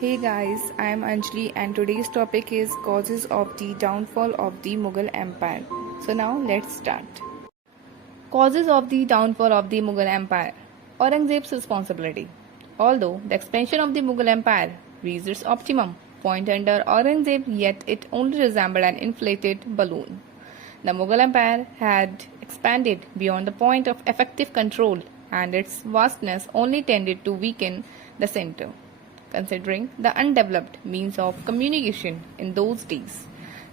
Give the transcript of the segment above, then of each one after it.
Hey guys, I am Anjali and today's topic is causes of the downfall of the Mughal Empire. So now let's start. Causes of the downfall of the Mughal Empire. Aurangzeb's responsibility. Although the expansion of the Mughal Empire reached its optimum point under Aurangzeb, yet it only resembled an inflated balloon. The Mughal Empire had expanded beyond the point of effective control, and its vastness only tended to weaken the center considering the undeveloped means of communication in those days.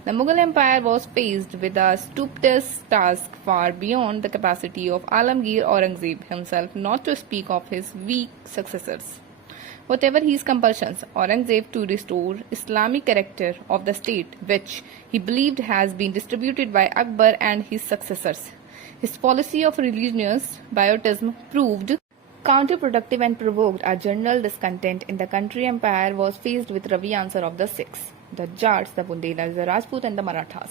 The Mughal Empire was faced with a stupendous task far beyond the capacity of Alamgir Aurangzeb himself, not to speak of his weak successors. Whatever his compulsions, Aurangzeb to restore Islamic character of the state, which he believed has been distributed by Akbar and his successors. His policy of religious biotism proved counterproductive and provoked a general discontent in the country. Empire was faced with Ravi answer of the six, the Jats, the Bundelas, the Rajput and the Marathas.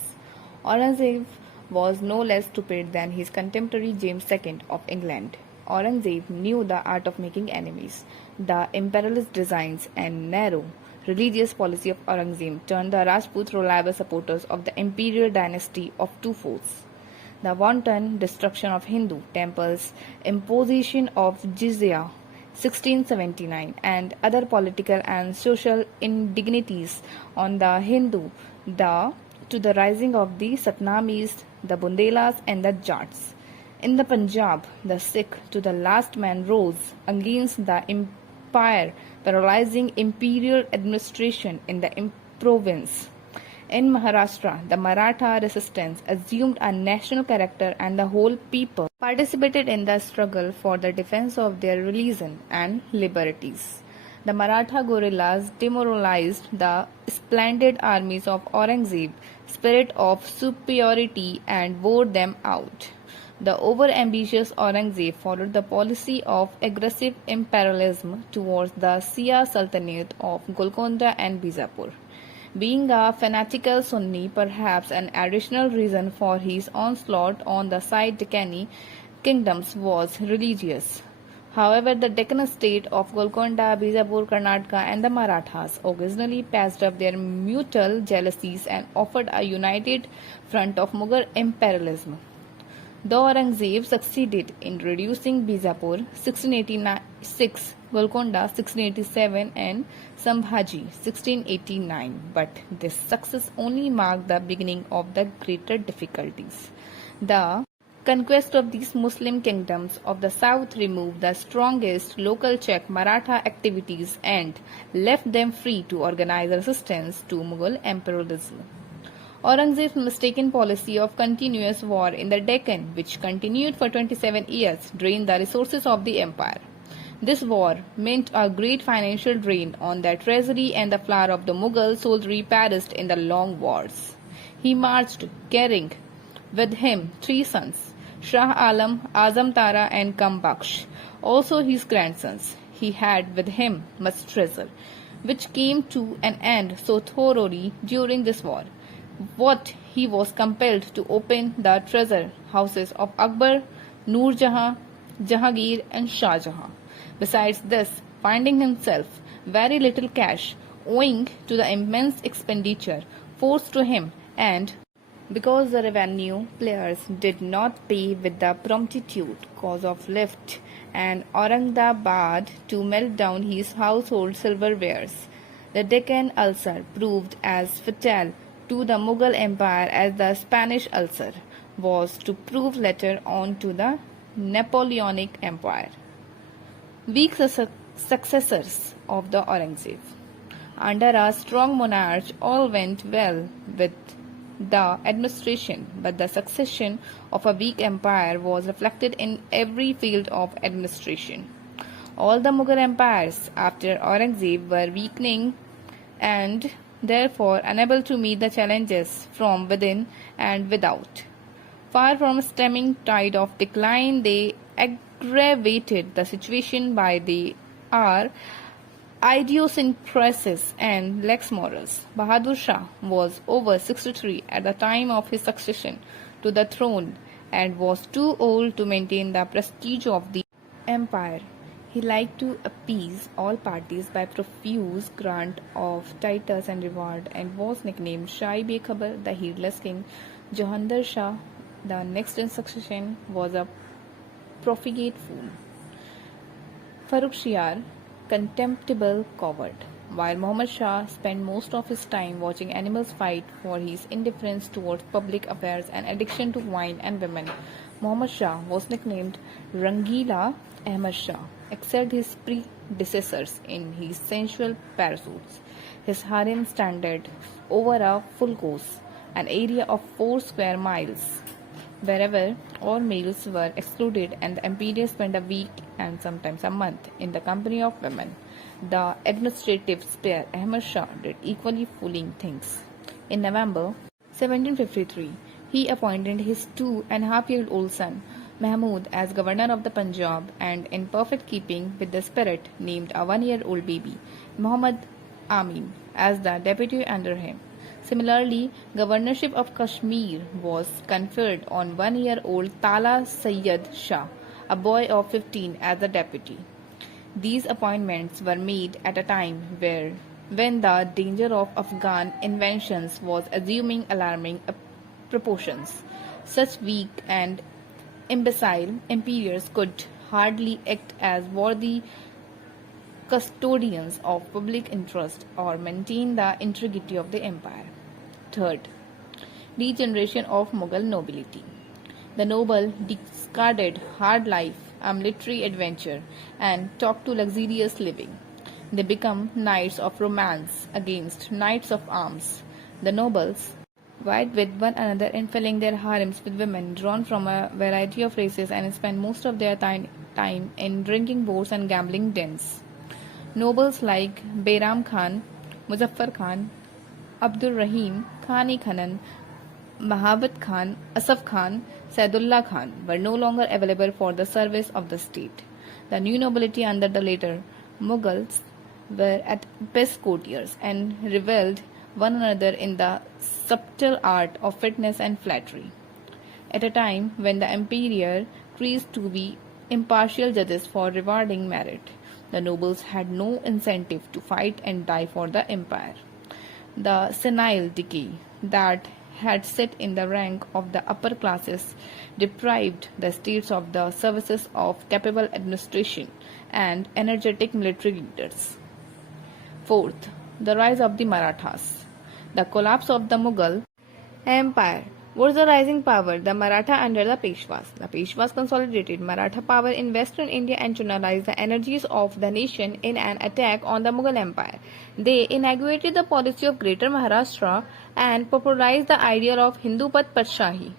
Aurangzeb was no less stupid than his contemporary James II of England. Aurangzeb knew the art of making enemies. The imperialist designs and narrow religious policy of Aurangzeb turned the Rajput reliable supporters of the imperial dynasty of two foes. The wanton destruction of Hindu temples, imposition of jizya 1679 and other political and social indignities on the Hindu to the rising of the Satnamis, the Bundelas and the Jats. In the Punjab, the Sikh to the last man rose against the empire, paralyzing imperial administration in the province. In Maharashtra, the Maratha resistance assumed a national character and the whole people participated in the struggle for the defense of their religion and liberties. The Maratha guerrillas demoralized the splendid armies of Aurangzeb, spirit of superiority, and wore them out. The over-ambitious Aurangzeb followed the policy of aggressive imperialism towards the Shia Sultanate of Golconda and Bijapur. Being a fanatical Sunni, perhaps an additional reason for his onslaught on the side Deccani kingdoms was religious. However, the Deccan state of Golconda, Bijapur, Karnataka and the Marathas occasionally patched up their mutual jealousies and offered a united front of Mughal imperialism. Though Aurangzeb succeeded in reducing Bijapur 1686, Golconda 1687 and Sambhaji 1689, but this success only marked the beginning of the greater difficulties. The conquest of these Muslim kingdoms of the south removed the strongest local check Maratha activities and left them free to organize resistance to Mughal imperialism. Aurangzeb's mistaken policy of continuous war in the Deccan, which continued for 27 years, drained the resources of the empire. This war meant a great financial drain on the treasury, and the flower of the Mughal soldiery perished in the long wars. He marched, carrying with him three sons, Shah Alam, Azam Tara and Kambaksh, also his grandsons. He had with him much treasure, which came to an end so thoroughly during this war. What he was compelled to open the treasure houses of Akbar, Noor Jahan, Jahangir and Shah Jahan. Besides this, finding himself very little cash owing to the immense expenditure forced to him, and because the revenue players did not pay with the promptitude cause of lift and Aurangabad to melt down his household silverwares, the Deccan ulcer proved as fatal to the Mughal Empire as the Spanish ulcer was to prove later on to the Napoleonic Empire. Weak successors of the Aurangzeb. Under a strong monarch, all went well with the administration, but the succession of a weak empire was reflected in every field of administration. All the Mughal empires after Aurangzeb were weakening and therefore unable to meet the challenges from within and without. Far from stemming tide of decline, they aggravated the situation by their idiosyncrasies and lax morals. Bahadur Shah was over 63 at the time of his succession to the throne and was too old to maintain the prestige of the empire. He liked to appease all parties by profuse grant of titles and reward, and was nicknamed Shah Bekhabar, the heedless king. Jahandar Shah, the next in succession, was a profligate fool. Farrukh Shiar, contemptible coward. While Muhammad Shah spent most of his time watching animals fight for his indifference towards public affairs and addiction to wine and women, Muhammad Shah was nicknamed Rangila Ahmad Shah, excelled his predecessors in his sensual pursuits. His harem extended over a full course, an area of 4 square miles, wherever all males were excluded, and the emperor spent a week and sometimes a month in the company of women. The administrative spare Ahmad Shah did equally fooling things. In November 1753, he appointed his 2.5-year-old son Mahmud as governor of the Punjab, and in perfect keeping with the spirit, named a 1-year-old baby Muhammad Amin as the deputy under him. Similarly, governorship of Kashmir was conferred on 1-year-old Tala Sayyid Shah, a boy of 15, as the deputy. These appointments were made at a time when the danger of Afghan invasions was assuming alarming proportions. Such weak and imbecile emperors could hardly act as worthy custodians of public interest or maintain the integrity of the empire. Third, degeneration of Mughal nobility. The noble discarded hard life, a military adventure, and took to luxurious living. They become knights of romance against knights of arms. The nobles vied with one another in filling their harems with women drawn from a variety of races, and spent most of their time in drinking bouts and gambling dens. Nobles like Bayram Khan, Muzaffar Khan, Abdur Rahim, Khan-e Khanan, Mahabat Khan, Asaf Khan, Saidullah Khan were no longer available for the service of the state. The new nobility under the later Mughals were at best courtiers, and reveled one another in the subtle art of fitness and flattery. At a time when the emperor ceased to be impartial judges for rewarding merit, the nobles had no incentive to fight and die for the empire. The senile decay that had set in the rank of the upper classes deprived the states of the services of capable administration and energetic military leaders. Fourth, the rise of the Marathas. The collapse of the Mughal Empire was the rising power, the Maratha under the Peshwas. The Peshwas consolidated Maratha power in western India and channelized the energies of the nation in an attack on the Mughal Empire. They inaugurated the policy of Greater Maharashtra and popularized the ideal of Hindupat Patshahi.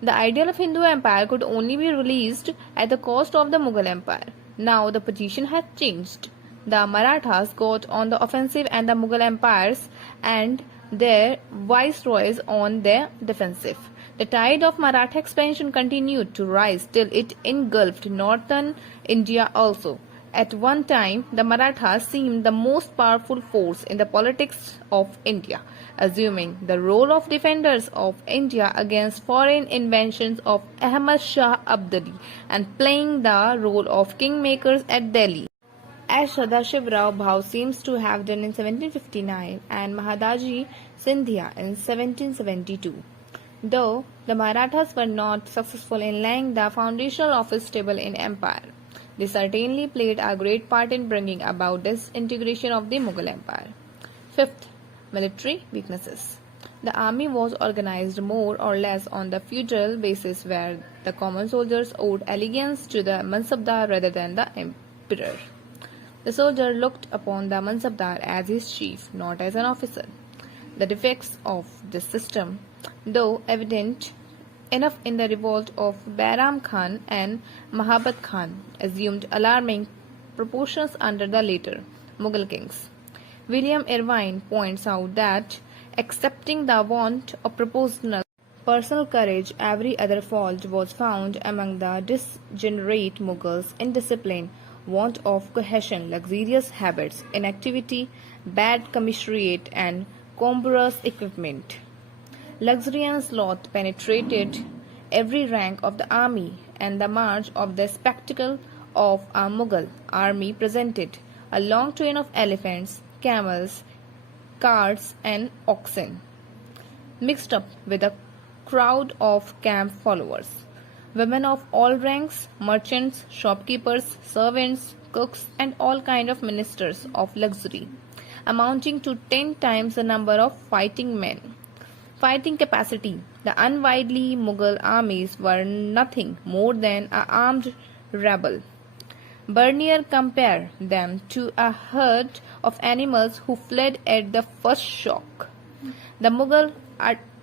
The ideal of Hindu Empire could only be released at the cost of the Mughal Empire. Now the position had changed. The Marathas got on the offensive, and the Mughal empires and their viceroys on the defensive. The tide of Maratha expansion continued to rise till it engulfed northern India also. At one time, the Marathas seemed the most powerful force in the politics of India, assuming the role of defenders of India against foreign invasions of Ahmad Shah Abdali, and playing the role of kingmakers at Delhi, as Sadashiv Rao Bhau seems to have done in 1759 and Mahadaji Sindhia in 1772. Though the Marathas were not successful in laying the foundational of a stable in empire, they certainly played a great part in bringing about disintegration of the Mughal Empire. Fifth, military weaknesses. The army was organized more or less on the feudal basis, where the common soldiers owed allegiance to the Mansabdar rather than the emperor. The soldier looked upon the Mansabdar as his chief, not as an officer. The defects of this system, though evident enough in the revolt of Bayram Khan and Mahabat Khan, assumed alarming proportions under the later Mughal kings. William Irvine points out that, excepting the want of proportional personal courage, every other fault was found among the degenerate Mughals: indiscipline, want of cohesion, luxurious habits, inactivity, bad commissariat, and cumbrous equipment. Luxury and sloth penetrated every rank of the army, and the march of the spectacle of a Mughal army presented a long train of elephants, camels, carts, and oxen, mixed up with a crowd of camp followers. Women of all ranks, merchants, shopkeepers, servants, cooks, and all kinds of ministers of luxury, amounting to 10 times the number of fighting men. Fighting capacity. The unwieldy Mughal armies were nothing more than an armed rabble. Bernier compared them to a herd of animals who fled at the first shock. The Mughal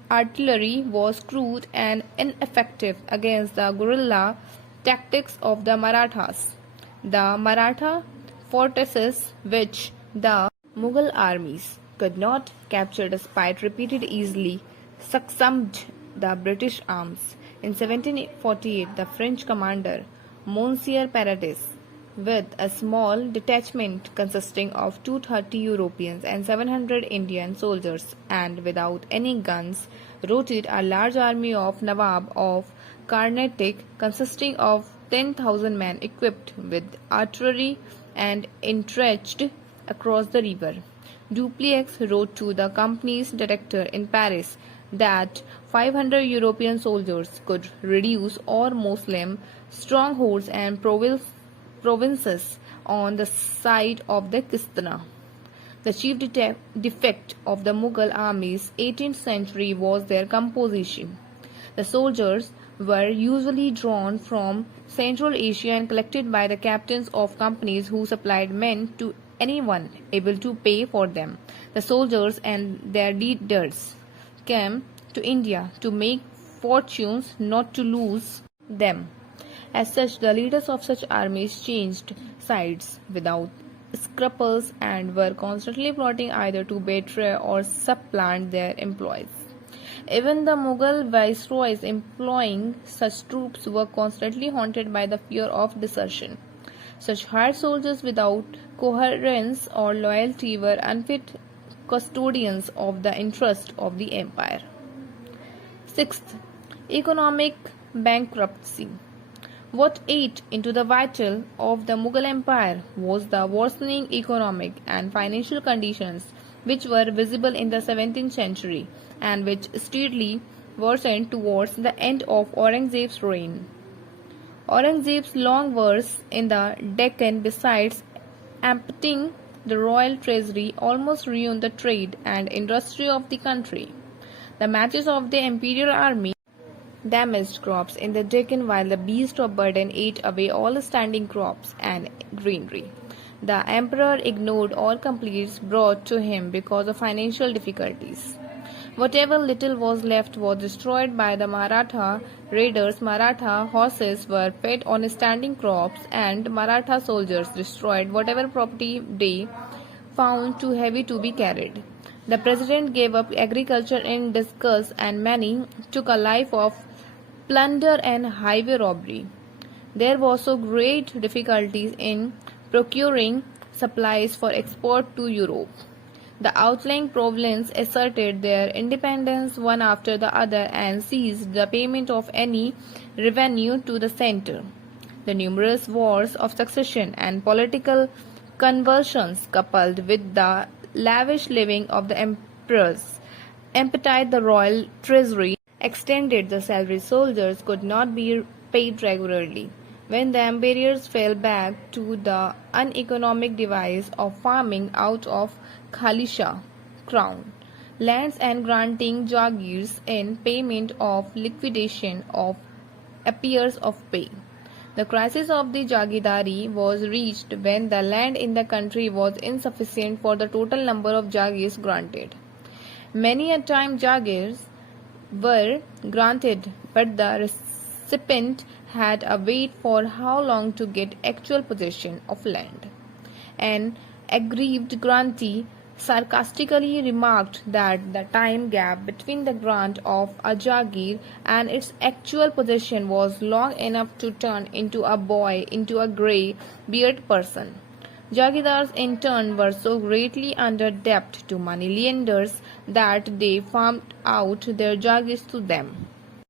artillery was crude and ineffective against the guerrilla tactics of the Marathas. The Maratha fortresses, which the Mughal armies could not capture despite repeated easily, succumbed the British arms. In 1748, the French commander Monsieur Paradis, with a small detachment consisting of 230 Europeans and 700 Indian soldiers, and without any guns, routed a large army of Nawab of Carnatic consisting of 10,000 men equipped with artillery and entrenched across the river. Dupleix wrote to the company's director in Paris that 500 European soldiers could reduce all Muslim strongholds and provinces on the side of the Kistana. The chief defect of the Mughal army's 18th century was their composition. The soldiers were usually drawn from Central Asia and collected by the captains of companies who supplied men to anyone able to pay for them. The soldiers and their leaders came to India to make fortunes, not to lose them. As such, the leaders of such armies changed sides without scruples and were constantly plotting either to betray or supplant their employees. Even the Mughal viceroys employing such troops were constantly haunted by the fear of desertion. Such hired soldiers without coherence or loyalty were unfit custodians of the interest of the empire. Sixth, economic bankruptcy. What ate into the vital of the Mughal Empire was the worsening economic and financial conditions which were visible in the 17th century and which steadily worsened towards the end of Aurangzeb's reign. Aurangzeb's long wars in the Deccan, besides emptying the royal treasury, almost ruined the trade and industry of the country. The marches of the imperial army damaged crops in the Deccan, while the beast of burden ate away all standing crops and greenery. The emperor ignored all complaints brought to him because of financial difficulties. Whatever little was left was destroyed by the Maratha raiders. Maratha horses were fed on standing crops, and Maratha soldiers destroyed whatever property they found too heavy to be carried. The president gave up agriculture in disgust, and many took a life of plunder and highway robbery. There was so great difficulties in procuring supplies for export to Europe. The outlying provinces asserted their independence one after the other and ceased the payment of any revenue to the center. The numerous wars of succession and political convulsions, coupled with the lavish living of the emperors, emptied the royal treasury, extended the salaried soldiers could not be paid regularly. When the emperors fell back to the uneconomic device of farming out of Khalisha crown lands and granting jagirs in payment of liquidation of arrears of pay. The crisis of the Jagidari was reached when the land in the country was insufficient for the total number of jagirs granted. Many a time jagirs were granted, but the recipient had a wait for how long to get actual possession of land. An aggrieved grantee sarcastically remarked that the time gap between the grant of a jagir and its actual possession was long enough to turn into a boy into a grey-bearded person. Jagidars in turn were so greatly under debt to moneylenders that they farmed out their jagirs to them.